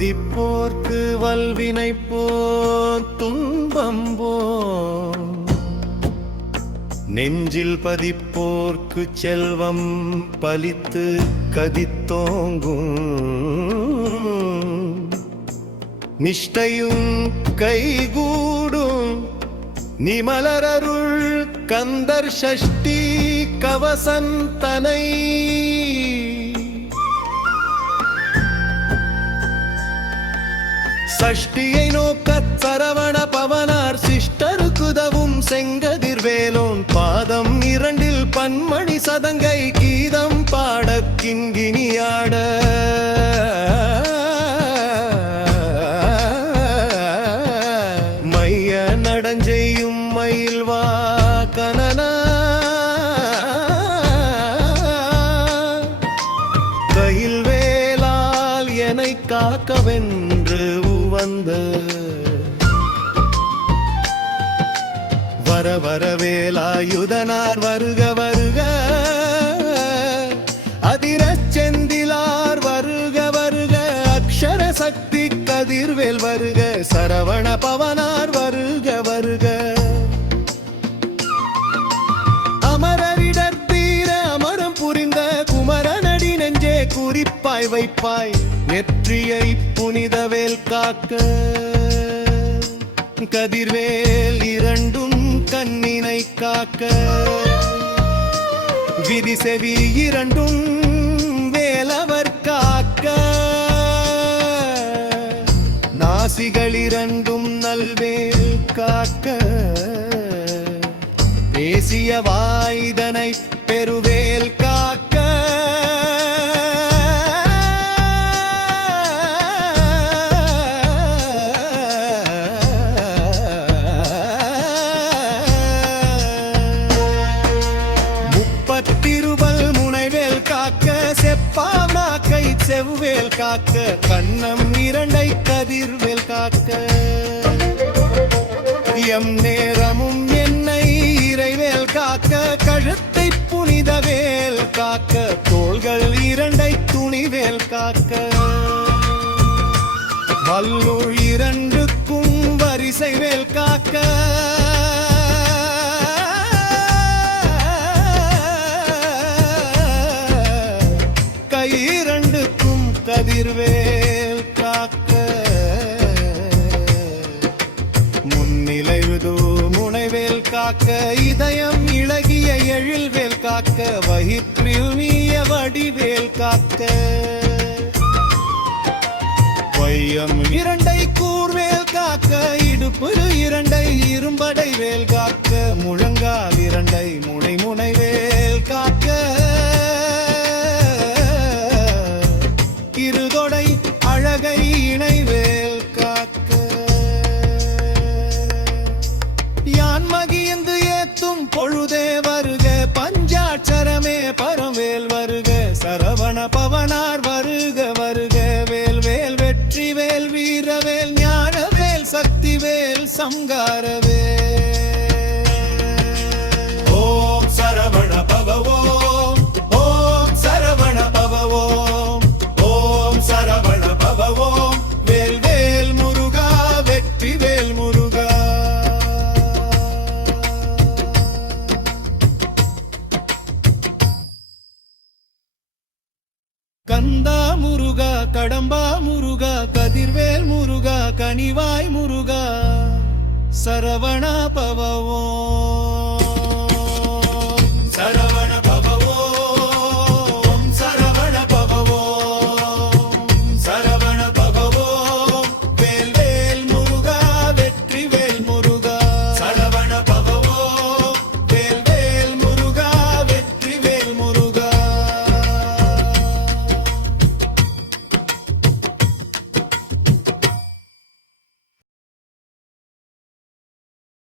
துதிப்போர்க்கு வல்வினை போன் துன்பம் போன் நெஞ்சில் பதிப்போர்க்கு செல்வம் பலித்து கதித்தோங்கும் நிஷ்டையும் கைகூடும் நிமலரருள் கந்தர் ஷஷ்டி கவசந்தனை சஷ்டியை நோக்கச் சரவண பவனார் சிஷ்டருக்குதவும் செங்கதிர்வேலோன் பாதம் இரண்டில் பன்மணி சதங்கை கீதம் பாடக் கிண்கிணியாட மைய நடஞ்செய்யும் மயில்வா கனனா கையில் வேலால் என்னை காக்கவென்று வந்த வர வர வேலாயுதனார் வருக வருக அதிரச் செந்திலார் வருக வருக அக்ஷர சக்தி கதிர்வேல் வருக சரவண பவனார் வருக வருக அமரரிடர் தீர அமரம் புரிந்த குமரனடி நெஞ்சே குறிப்பாய் வைப்பாய் நெற்றியை புனிதவேல் காக்க கதிர்வேல் இரண்டும் கண்ணினை காக்க விதி செவி இரண்டும் வேலவர் காக்க நாசிகள் இரண்டும் நல்வேல் காக்க பேசிய வாய்தனை பெருவேல் காக்க திருவல் முனைவேல் காக்க செப்பாவாக்கை செவ்வேல் காக்க கண்ணம் இரண்டை கதிர்வேல் காக்க எம் நேரமும் என்னை இறைவேல் காக்க கழுத்தை புனிதவேல் காக்க தோள்கள் இரண்டை துணிவேல் காக்க வல்லூர் இரண்டுக்கும் வரிசை வேல் காக்க இரண்டுக்கும் கதிர்வேல் காக்க முன்னிலையுதோ முனைவேல் காக்க இதயம் இளகிய எழில்வேல் காக்க வயிற்றில் நீய வடிவேல் காக்க வையம் இரண்டை கூர்வேல் காக்க இடுப்பு இரண்டை இரும்படை வேல் காக்க முழங்கால் இரண்டை முனை முனைவேல் காக்க இருதொடை அழகை இணைவேல் காக்க யான் மகிழ்ந்து ஏத்தும் பொழுதே வருக பஞ்சாட்சரமே பரவேல் வருக சரவண பவனார் வருக வருக வேல் வேல் வெற்றி வேல் வீரவேல் ஞானவேல் சக்திவேல் சங்காரவேல் ஓம் சரவண பவவோம் ஓம் சரவண பவவோம் சரவண பவவோம் வேல் வேல் முருகா வெற்றி வேல் முருகா கந்தா முருகா கடம்பா முருகா கதிர்வேல் முருகா கனிவாய் முருகா சரவண பவவோம்